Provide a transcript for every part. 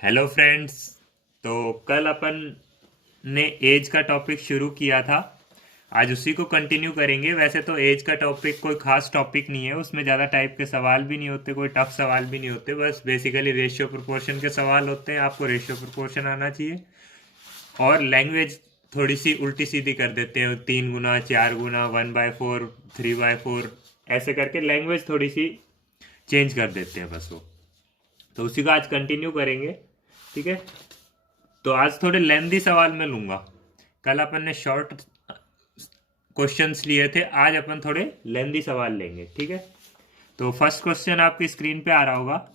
Hello friends. तो कल अपन ने एज का टॉपिक शुरू किया था। आज उसी को कंटिन्यू करेंगे। वैसे तो एज का टॉपिक कोई खास टॉपिक नहीं है, उसमें ज़्यादा टाइप के सवाल भी नहीं होते, कोई टफ सवाल भी नहीं होते, बस बेसिकली रेशियो प्रोपोर्शन के सवाल होते हैं। आपको रेशियो प्रोपोर्शन आना चाहिए और लैंग्वेज थोड़ी सी उल्टी सीधी कर देते हैं, 3 गुना, 4 गुना, 1/4, 3/4, ऐसे करके लैंग्वेज थोड़ी सी चेंज कर देते हैं बस वो। तो उसी को आज कंटिन्यू करेंगे। ठीक है। तो आज थोड़े लेंदी सवाल मैं लूंगा। कल अपन ने शॉर्ट क्वेश्चंस लिए थे, आज अपन थोड़े लेंदी सवाल लेंगे। ठीक है। तो फर्स्ट क्वेश्चन आपकी स्क्रीन पे आ रहा होगा,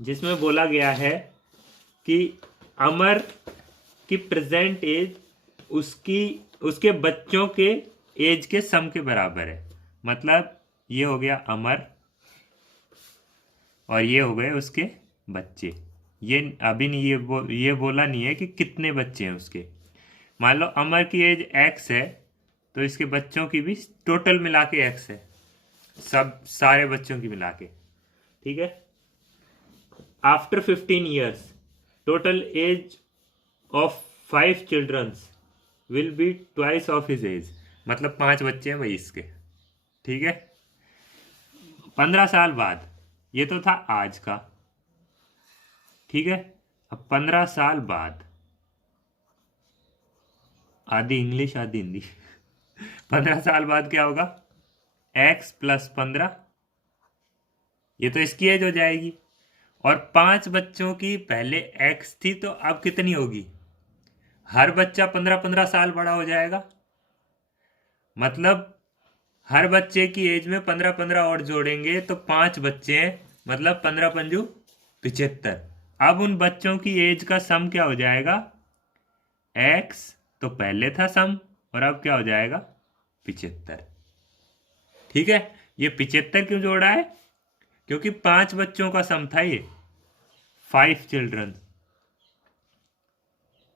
जिसमें बोला गया है कि अमर की प्रेजेंट एज उसकी उसके बच्चों के एज के सम के बराबर है। मतलब ये हो गया अमर और ये हो गए उसके बच्चे। ये अभी नहीं, ये बोला नहीं है कि कितने बच्चे हैं उसके। मान लो अमर की एज एक्स है, तो इसके बच्चों की भी टोटल मिला के एक्स है, सब सारे बच्चों की मिला के। ठीक है। After 15 years total age of 5 childrens will be twice of his age. मतलब 5 बच्चे हैं भाई इसके। ठीक है। 15 साल बाद, ये तो था आज का। ठीक है। अब 15 साल बाद, आधी इंग्लिश आधी हिंदी। 15 साल बाद क्या होगा? x + 15, ये तो इसकी एज हो जाएगी। और 5 बच्चों की पहले x थी, तो अब कितनी होगी? हर बच्चा 15-15 साल बड़ा हो जाएगा। मतलब हर बच्चे की एज में 15-15 और जोड़ेंगे तो 5 बच्चे हैं, मतलब 15×5 = 75। अब उन बच्चों की एज का सम क्या हो जाएगा? x तो पहले था सम, और अब क्या हो जाएगा? 75। ठीक है। ये 75 क्यों जोड़ा है? क्योंकि 5 बच्चों का सम था ये, 5 चिल्ड्रन।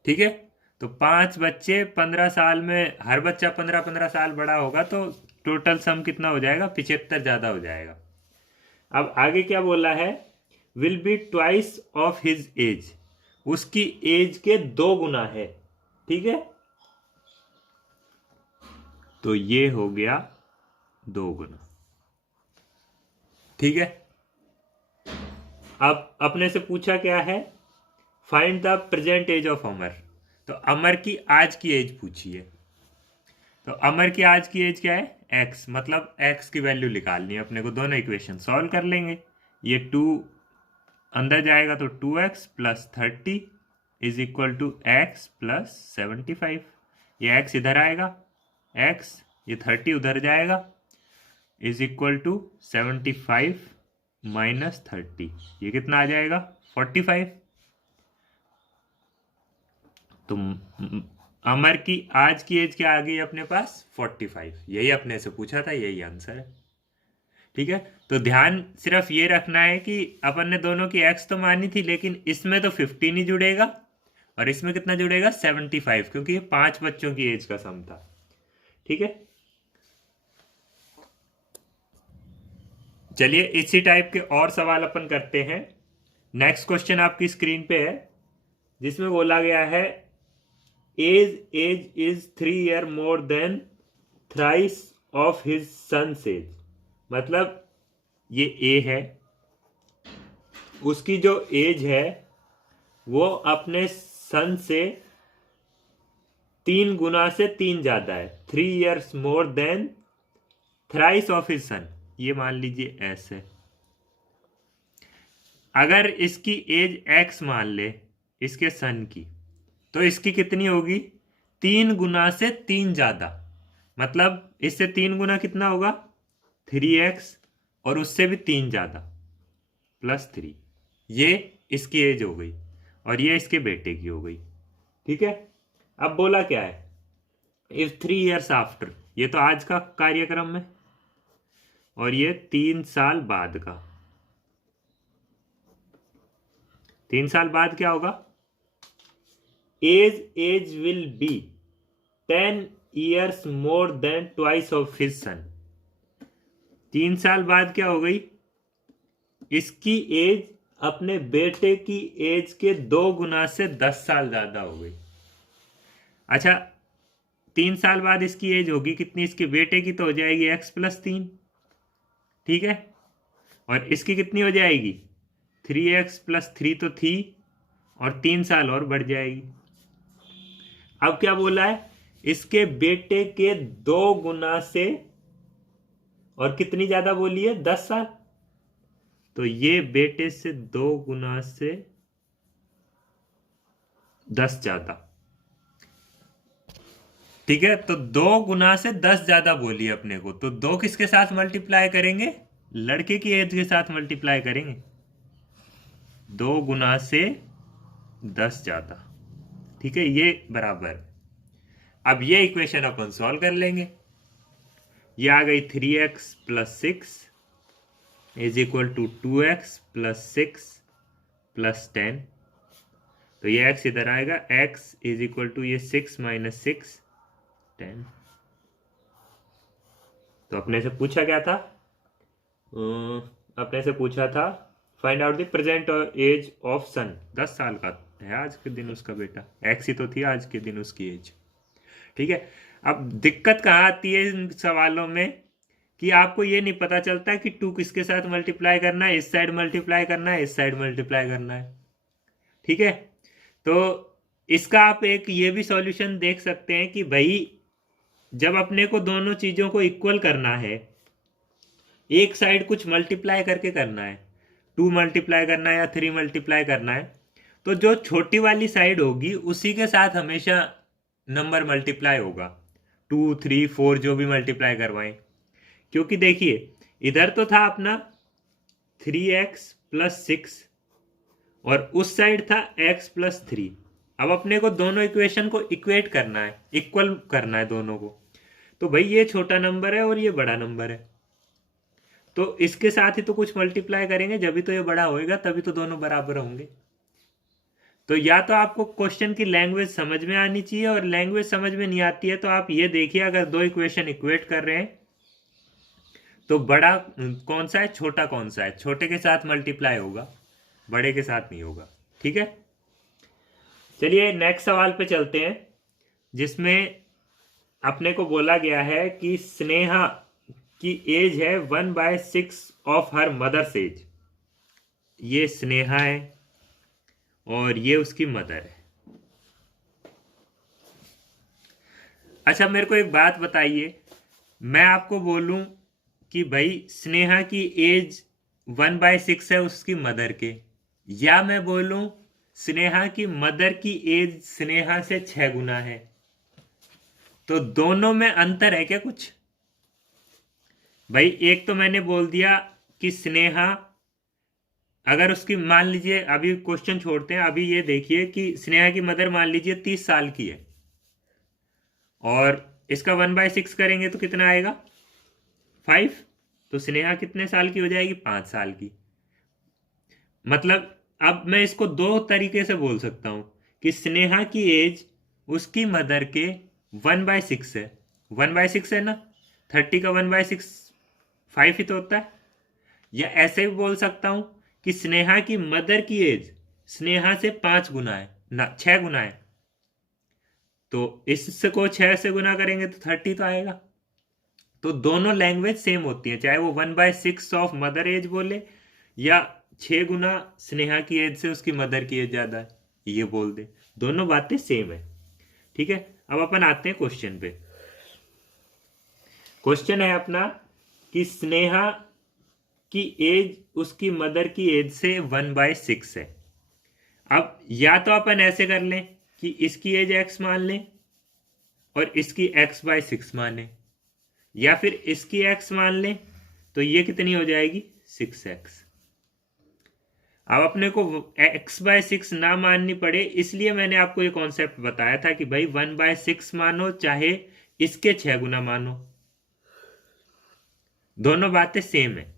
ठीक है। तो 5 बच्चे 15 साल में, हर बच्चा 15-15 साल बड़ा होगा, तो टोटल सम कितना हो जाएगा? 75 ज्यादा हो जाएगा। अब आगे क्या बोला है? Will be twice of his as, उसकी एज के 2 गुना है। ठीक है। तो ये हो गया 2 गुना। ठीक है। अब अपने से पूछा क्या है? Find the present age of Amar. तो अमर की आज की एज पूछी है। तो अमर की आज की एज क्या है? एक्स। मतलब एक्स की वैल्यू निकालनी है अपने को। दोनों इक्वेशन सॉल्व कर लेंगे। ये 2 अंदर जाएगा तो 2x + 30 = x + 75। ये x इधर आएगा, x, ये 30 उधर जाएगा, = 75 - 30। ये कितना आ जाएगा? 45। तो अमर की आज की एज क्या आ गई अपने पास? 45। यही अपने से पूछा था, यही आंसर है। ठीक है। तो ध्यान सिर्फ ये रखना है कि अपन ने दोनों की एक्स तो मानी थी, लेकिन इसमें तो 15 ही जुड़ेगा और इसमें कितना जुड़ेगा? 75, क्योंकि ये 5 बच्चों की एज का सम था। ठीक है। चलिए इसी टाइप के और सवाल अपन करते हैं। नेक्स्ट क्वेश्चन आपकी स्क्रीन पे है, जिसमें बोला गया है age is 3 year more than thrice of his son's age. मतलब ये ए है, उसकी जो एज है वो अपने सन से 3 गुना से 3 ज्यादा है। 3 years more than thrice of his सन। ये मान लीजिए एस है। अगर इसकी एज एक्स मान ले, इसके सन की, तो इसकी कितनी होगी? 3 गुना से 3 ज्यादा। मतलब इससे 3 गुना कितना होगा? 3x, और उससे भी 3 ज्यादा, +3। ये इसकी एज हो गई और ये इसके बेटे की हो गई। ठीक है। अब बोला क्या है? इफ 3 years आफ्टर, ये तो आज का कार्यक्रम है, और ये 3 साल बाद का। 3 साल बाद क्या होगा? Age will be 10 years more than twice of his son. 3 साल बाद क्या हो गई? इसकी एज अपने बेटे की एज के 2 गुना से 10 साल ज्यादा हो गई। अच्छा, 3 साल बाद इसकी एज होगी कितनी, इसके बेटे की तो हो जाएगी x+3, ठीक है, और इसकी कितनी हो जाएगी 3x+3 तो थी, और 3 साल और बढ़ जाएगी। अब क्या बोला है, इसके बेटे के 2 गुना से, और कितनी ज्यादा बोली है 10 साल, तो ये बेटे से 2 गुना से 10 ज्यादा, ठीक है। तो 2 गुना से 10 ज्यादा बोली अपने को, तो 2 किसके साथ मल्टीप्लाई करेंगे, लड़के की एज के साथ मल्टीप्लाई करेंगे, 2 गुना से 10 ज्यादा, ठीक है, ये बराबर। अब ये इक्वेशन अपन सॉल्व कर लेंगे। ये आ गई 3x+6 is equal to 2x+6+10, तो ये x इधर आएगा, x इज इक्वल टू ये 6 - 6 10। तो अपने से पूछा क्या था, अपने से पूछा था find out the present age of son, 10 साल का है आज के दिन उसका बेटा, x ही तो थी आज के दिन उसकी एज, ठीक है। अब दिक्कत कहाँ आती है इन सवालों में कि आपको ये नहीं पता चलता कि 2 किसके साथ मल्टीप्लाई करना है, इस साइड मल्टीप्लाई करना है, इस साइड मल्टीप्लाई करना है, ठीक है। तो इसका आप एक ये भी सॉल्यूशन देख सकते हैं कि भाई जब अपने को दोनों चीजों को इक्वल करना है, एक साइड कुछ मल्टीप्लाई करके करना है, 2 मल्टीप्लाई करना है या 3 मल्टीप्लाई करना है, तो जो छोटी वाली साइड होगी उसी के साथ हमेशा नंबर मल्टीप्लाई होगा, 2 3 4 जो भी मल्टीप्लाई करवाएं। क्योंकि देखिए इधर तो था अपना 3x+6 और उस साइड था x+3। अब अपने को दोनों इक्वेशन को इक्वेट करना है, इक्वल करना है दोनों को, तो भाई ये छोटा नंबर है और ये बड़ा नंबर है, तो इसके साथ ही तो कुछ मल्टीप्लाई करेंगे, जब भी तो ये बड़ा होएगा तभी तो दोनों बराबर होंगे। तो या तो आपको क्वेश्चन की लैंग्वेज समझ में आनी चाहिए, और लैंग्वेज समझ में नहीं आती है तो आप ये देखिए, अगर 2 इक्वेशन इक्वेट कर रहे हैं तो बड़ा कौन सा है, छोटा कौन सा है, छोटे के साथ मल्टीप्लाई होगा, बड़े के साथ नहीं होगा, ठीक है। चलिए नेक्स्ट सवाल पे चलते हैं, जिसमें अपने को बोला गया है कि स्नेहा की एज है 1/6 ऑफ हर मदर्स एज। ये स्नेहा है और ये उसकी मदर है। अच्छा मेरे को एक बात बताइए, मैं आपको बोलूं कि भाई स्नेहा की एज 1/6 है उसकी मदर के, या मैं बोलूं स्नेहा की मदर की एज स्नेहा से 6 गुना है, तो दोनों में अंतर है क्या कुछ? भाई एक तो मैंने बोल दिया कि स्नेहा, अगर उसकी मान लीजिए, अभी क्वेश्चन छोड़ते हैं, अभी ये देखिए कि स्नेहा की मदर मान लीजिए 30 साल की है, और इसका 1/6 करेंगे तो कितना आएगा 5, तो स्नेहा कितने साल की हो जाएगी 5 साल की। मतलब अब मैं इसको 2 तरीके से बोल सकता हूं कि स्नेहा की एज उसकी मदर के 1/6 है, 1/6 है ना, 30 का 1/6 5 ही तो होता है। या ऐसे भी बोल सकता हूं कि स्नेहा की मदर की एज स्नेहा से 5 गुना है ना, 6 गुना है, तो इसको 6 से गुना करेंगे तो 30 तो आएगा। तो दोनों लैंग्वेज सेम होती है, चाहे वो 1/6 ऑफ मदर एज बोले या 6 गुना स्नेहा की एज से उसकी मदर की एज ज्यादा है ये बोल दे, दोनों बातें सेम है, ठीक है। अब अपन आते हैं क्वेश्चन पे। क्वेश्चन है अपना कि स्नेहा की एज उसकी मदर की एज से 1/6 है। अब या तो अपन ऐसे कर लें कि इसकी एज x मान लें और इसकी x/6 मान लें, या फिर इसकी x मान लें तो ये कितनी हो जाएगी 6x। अब अपने को x/6 ना माननी पड़े, इसलिए मैंने आपको ये कॉन्सेप्ट बताया था कि भाई 1/6 मानो चाहे इसके 6 गुना मानो, दोनों बातें सेम है,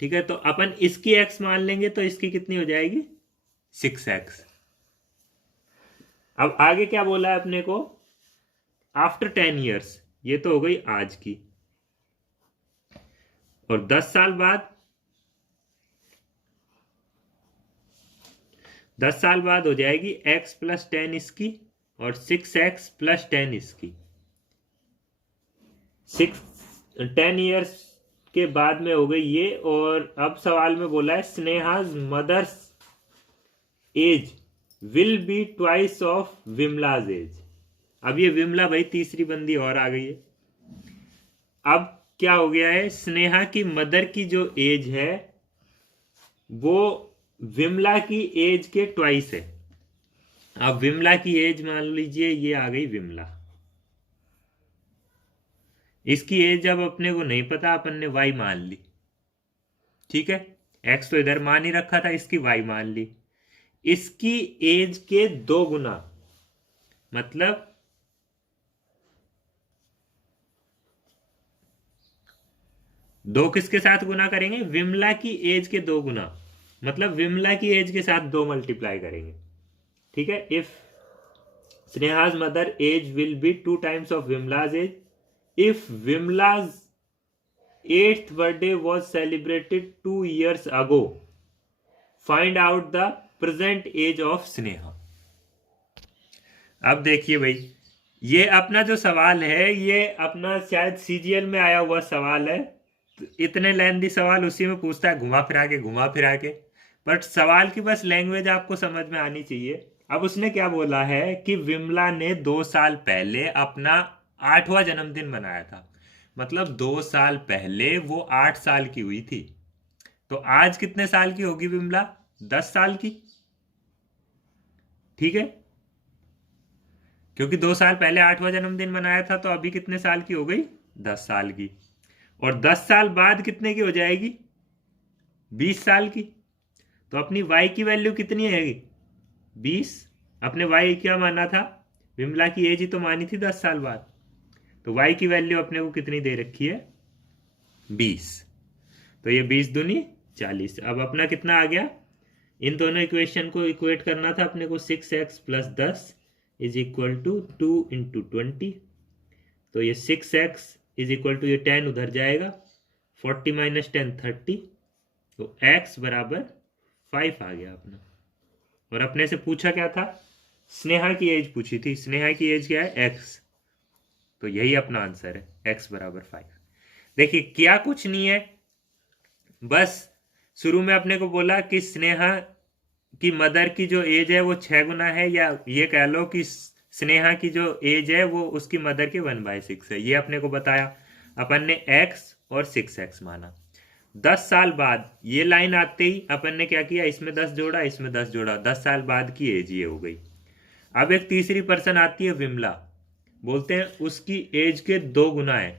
ठीक है। तो अपन इसकी x मान लेंगे तो इसकी कितनी हो जाएगी 6x। अब आगे क्या बोला है अपने को, आफ्टर 10 ईयर्स, ये तो हो गई आज की, और 10 साल बाद 10 साल बाद हो जाएगी x+10 इसकी और 6x+10 इसकी। 10 ईयर्स के बाद में हो गई ये। और अब सवाल में बोला है Sneha's mother's age will be twice of Vimla's age. अब ये विमला भाई तीसरी बंदी और आ गई है। अब क्या हो गया है, स्नेहा की मदर की जो एज है वो विमला की एज के ट्वाइस है। अब विमला की एज मान लीजिए ये आ गई विमला, इसकी एज अब अपने को नहीं पता, अपन ने वाई मान ली। ठीक है, एक्स तो इधर मान ही रखा था, इसकी वाई मान ली। इसकी एज के 2 गुना, मतलब दो किसके साथ गुना करेंगे, विमला की एज के 2 गुना, मतलब विमला की एज के साथ 2 मल्टीप्लाई करेंगे। ठीक है, if Sneha's mother age will be 2 times of Vimla's age, if Vimla's 8th birthday was celebrated 2 years ago, find out the present age of Sneha. अब देखिए भाई, ये अपना जो सवाल है ये अपना शायद सीजीएल में आया हुआ सवाल है। तो इतने लेंथी सवाल उसी में पूछता है, घुमा फिरा के। बट सवाल की बस लैंग्वेज आपको समझ में आनी चाहिए। अब उसने क्या बोला है कि विमला ने 2 साल पहले अपना 8वां जन्मदिन मनाया था, मतलब 2 साल पहले वो 8 साल की हुई थी। तो आज कितने साल की होगी विमला, 10 साल की। ठीक है, क्योंकि 2 साल पहले 8वां जन्मदिन मनाया था, तो अभी कितने साल की हो गई, 10 साल की। और 10 साल बाद कितने की हो जाएगी, 20 साल की। तो अपनी y की वैल्यू कितनी है, 20। अपने y क्या माना था, विमला की एज ही तो मानी थी 10 साल बाद। तो y की वैल्यू अपने को कितनी दे रखी है, 20। तो ये 20 दूनी 40। अब अपना कितना आ गया, इन दोनों इक्वेशन को इक्वेट करना था अपने को, 6x + 10 = 2 × 20। तो ये 6x = ये 10 उधर जाएगा, 40 - 10 30। तो x = 5 आ गया अपना। और अपने से पूछा क्या था, स्नेहा की एज पूछी थी। स्नेहा की एज क्या है, x। तो यही अपना आंसर है, x = 5। देखिए क्या कुछ नहीं है, बस शुरू में अपने को बोला कि स्नेहा की मदर की जो एज है वो 6 गुना है, या ये कह लो कि स्नेहा की जो एज है वो उसकी मदर के 1/6 है। ये अपने को बताया, अपन ने x और 6x माना। 10 साल बाद ये लाइन आते ही अपन ने क्या किया, इसमें 10 जोड़ा, इसमें 10 जोड़ा, 10 साल बाद की एज ये हो गई। अब एक तीसरी पर्सन आती है विमला, बोलते हैं उसकी एज के 2 गुना है।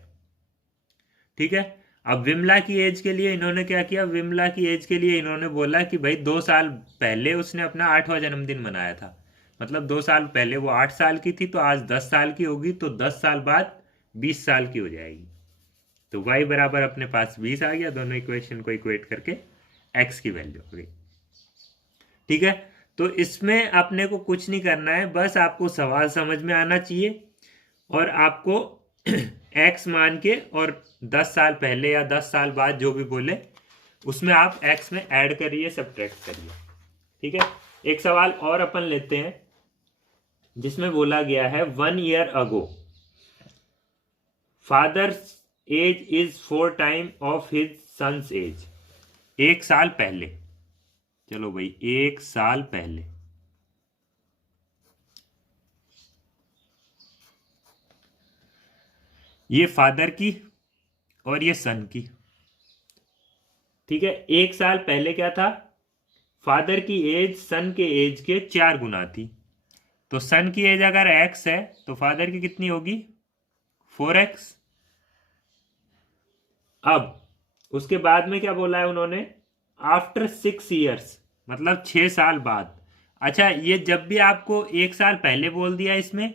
ठीक है, अब विमला की एज के लिए इन्होंने क्या किया, विमला की एज के लिए इन्होंने बोला कि भाई 2 साल पहले उसने अपना 8वां जन्मदिन मनाया था, मतलब 2 साल पहले वो 8 साल की थी, तो आज 10 साल की होगी, तो 10 साल बाद 20 साल की हो जाएगी। तो y बराबर अपने पास 20 आ गया, दोनों इक्वेशन को इक्वेट करके x की वैल्यू हो गई। ठीक है, तो इसमें अपने को कुछ नहीं करना है, बस आपको सवाल समझ में आना चाहिए और आपको x मान के और 10 साल पहले या 10 साल बाद जो भी बोले उसमें आप x में ऐड करिए, सब्ट्रैक्ट करिए। ठीक है, एक सवाल और अपन लेते हैं जिसमें बोला गया है 1 year ago father's age is 4 time of his son's age. 1 साल पहले, चलो भाई 1 साल पहले, ये फादर की और ये सन की। ठीक है, 1 साल पहले क्या था, फादर की एज सन के एज के 4 गुना थी। तो सन की एज अगर x है तो फादर की कितनी होगी, 4x। अब उसके बाद में क्या बोला है उन्होंने, आफ्टर 6 years, मतलब 6 साल बाद। अच्छा, ये जब भी आपको 1 साल पहले बोल दिया इसमें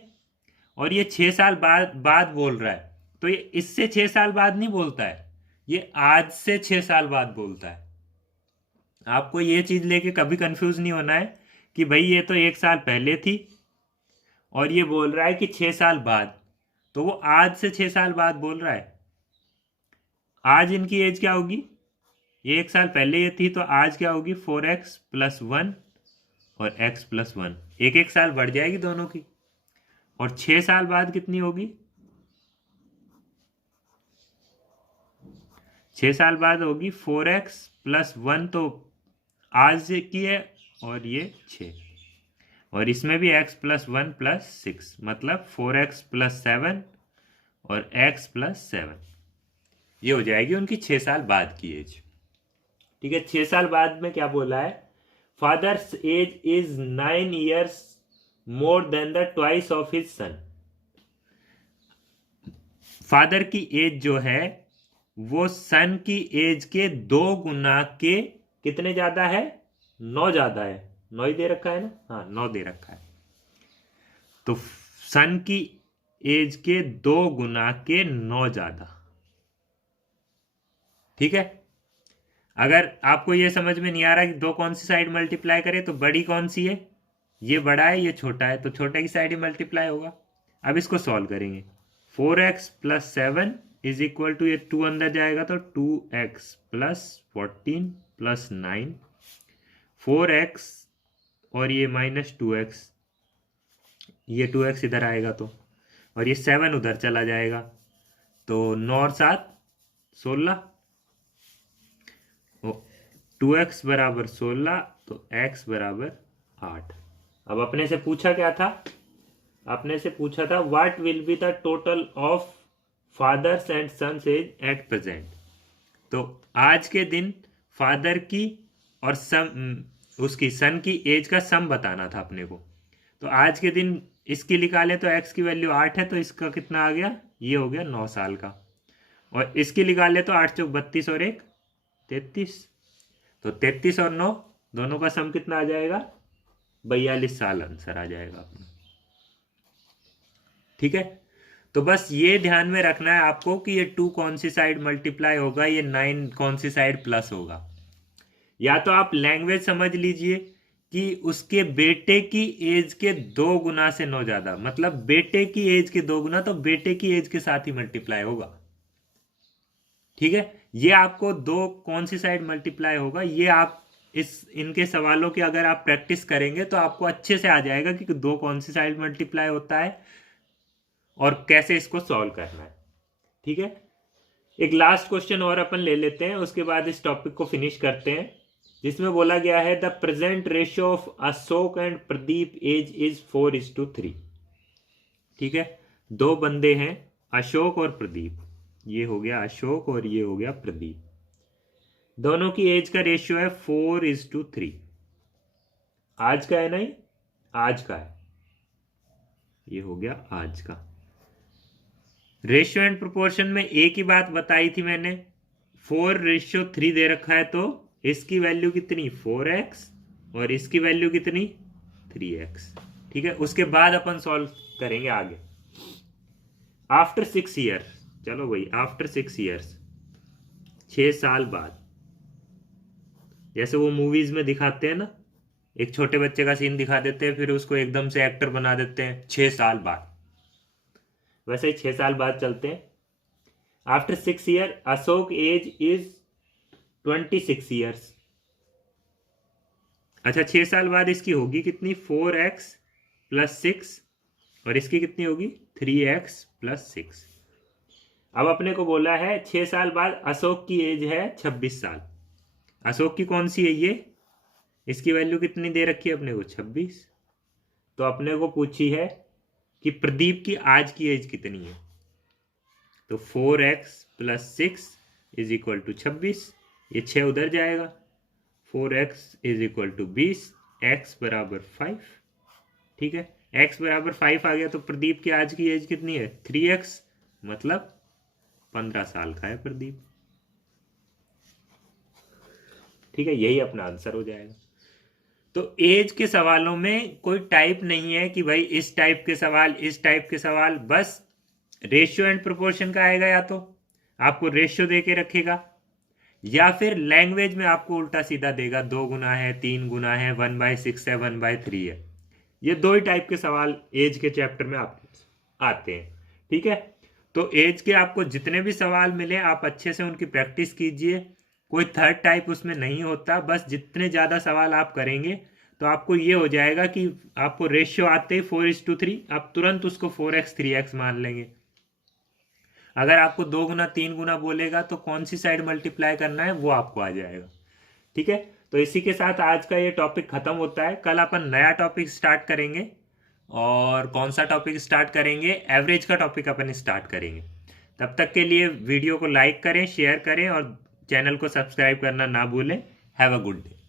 और ये 6 साल बाद बोल रहा है, तो ये इससे 6 साल बाद नहीं बोलता है, ये आज से 6 साल बाद बोलता है। आपको ये चीज लेके कभी कंफ्यूज नहीं होना है कि भाई ये तो 1 साल पहले थी और ये बोल रहा है कि 6 साल बाद, तो वो आज से 6 साल बाद बोल रहा है। आज इनकी एज क्या होगी, ये 1 साल पहले ये थी, तो आज क्या होगी 4x + 1 और x+1, एक एक साल बढ़ जाएगी दोनों की। और 6 साल बाद कितनी होगी? 6 साल बाद होगी 4x+1, तो आज की है, और ये 6, और इसमें भी x+1+6, मतलब 4x+7 और x+7, ये हो जाएगी उनकी 6 साल बाद की एज। ठीक है, 6 साल बाद में क्या बोला है? Fathers age is 9 years more then the twice of his sun. Father की एज जो है वो सन की एज के 2 गुना के कितने ज्यादा है? 9 ज्यादा है। 9 ही दे रखा है ना? हाँ, 9 दे रखा है। तो सन की एज के 2 गुना के 9 ज्यादा। ठीक है, अगर आपको ये समझ में नहीं आ रहा कि दो कौन सी साइड मल्टीप्लाई करें, तो बड़ी कौन सी है? ये बड़ा है, ये छोटा है, तो छोटे की साइड ही मल्टीप्लाई होगा। अब इसको सॉल्व करेंगे। 4x+7 इज इक्वल टू, ये 2 अंदर जाएगा तो 2x+14+9, 4x और ये -2x, ये 2x इधर आएगा तो, और ये 7 उधर चला जाएगा, तो 9 और 7 16, 2x बराबर 16, तो x बराबर 8। अब अपने से पूछा क्या था? अपने से पूछा था what will be the total of father's and son's age at present. तो आज के दिन फादर की और उसकी सन की एज का सम बताना था अपने को। तो आज के दिन इसकी निकाले तो x की वैल्यू 8 है, तो इसका कितना आ गया? ये हो गया 9 साल का। और इसकी निकाले तो 8 चौक 32 और 1 33, तो 33 और 9 दोनों का सम कितना आ जाएगा? 42 साल आंसर आ जाएगा अपना। ठीक है, तो बस ये ध्यान में रखना है आपको कि ये 2 कौन सी साइड मल्टीप्लाई होगा, ये 9 कौन सी साइड प्लस होगा। या तो आप लैंग्वेज समझ लीजिए कि उसके बेटे की एज के 2 गुना से 9 ज्यादा, मतलब बेटे की एज के 2 गुना, तो बेटे की एज के साथ ही मल्टीप्लाई होगा। ठीक है, ये आपको 2 कौन सी साइड मल्टीप्लाई होगा, ये आप इनके सवालों की अगर आप प्रैक्टिस करेंगे तो आपको अच्छे से आ जाएगा कि 2 कौन सी साइड मल्टीप्लाई होता है और कैसे इसको सॉल्व करना है। ठीक है, एक लास्ट क्वेश्चन और अपन ले लेते हैं, उसके बाद इस टॉपिक को फिनिश करते हैं, जिसमें बोला गया है the present ratio of Ashok and Pradeep age is 4:3। ठीक है, 2 बंदे हैं, अशोक और प्रदीप, ये हो गया अशोक और ये हो गया प्रदीप, दोनों की एज का रेशियो है 4:3। आज का है नहीं, आज का है, ये हो गया आज का। रेशियो एंड प्रोपोर्शन में एक ही बात बताई थी मैंने, 4:3 दे रखा है, तो इसकी वैल्यू कितनी? 4x, और इसकी वैल्यू कितनी? 3x। ठीक है, उसके बाद अपन सॉल्व करेंगे आगे। आफ्टर 6 ईयर, चलो भाई, आफ्टर 6 ईयर्स, 6 साल बाद, जैसे वो मूवीज में दिखाते हैं ना, एक छोटे बच्चे का सीन दिखा देते हैं, फिर उसको एकदम से एक्टर बना देते हैं 6 साल बाद, वैसे ही 6 साल बाद चलते हैं। After 6 year Ashok age is 26 years. अच्छा, 6 साल बाद इसकी होगी कितनी? 4x+6, और इसकी कितनी होगी? 3x+6। अब अपने को बोला है 6 साल बाद अशोक की एज है 26 साल। अशोक की कौन सी है ये? इसकी वैल्यू कितनी दे रखी है अपने को? 26। तो अपने को पूछी है कि प्रदीप की आज की एज कितनी है, तो 4x+6 इज इक्वल टू 26, ये 6 उधर जाएगा, 4x is equal to 20, x बराबर 5। ठीक है, x बराबर 5 आ गया, तो प्रदीप की आज की एज कितनी है? 3x, मतलब 15 साल का है प्रदीप। ठीक है, यही अपना आंसर हो जाएगा। तो एज के सवालों में कोई टाइप नहीं है कि भाई इस टाइप के सवाल, इस टाइप के सवाल, बस रेशियो एंड प्रोपोर्शन का आएगा, या तो आपको रेशियो दे के रखेगा, या फिर लैंग्वेज में आपको उल्टा सीधा देगा, 2 गुना है, 3 गुना है, 1/6 है, 1/3 है। ये 2 ही टाइप के सवाल एज के चैप्टर में आप आते हैं। ठीक है, तो एज के आपको जितने भी सवाल मिले आप अच्छे से उनकी प्रैक्टिस कीजिए, कोई थर्ड टाइप उसमें नहीं होता, बस जितने ज़्यादा सवाल आप करेंगे तो आपको ये हो जाएगा कि आपको रेशियो आते ही 4:3, आप तुरंत उसको 4x 3x मान लेंगे। अगर आपको 2 गुना 3 गुना बोलेगा तो कौन सी साइड मल्टीप्लाई करना है वो आपको आ जाएगा। ठीक है, तो इसी के साथ आज का ये टॉपिक खत्म होता है। कल अपन नया टॉपिक स्टार्ट करेंगे। और कौन सा टॉपिक स्टार्ट करेंगे? एवरेज का टॉपिक अपन स्टार्ट करेंगे। तब तक के लिए वीडियो को लाइक करें, शेयर करें और चैनल को सब्सक्राइब करना ना भूलें। Have a good day.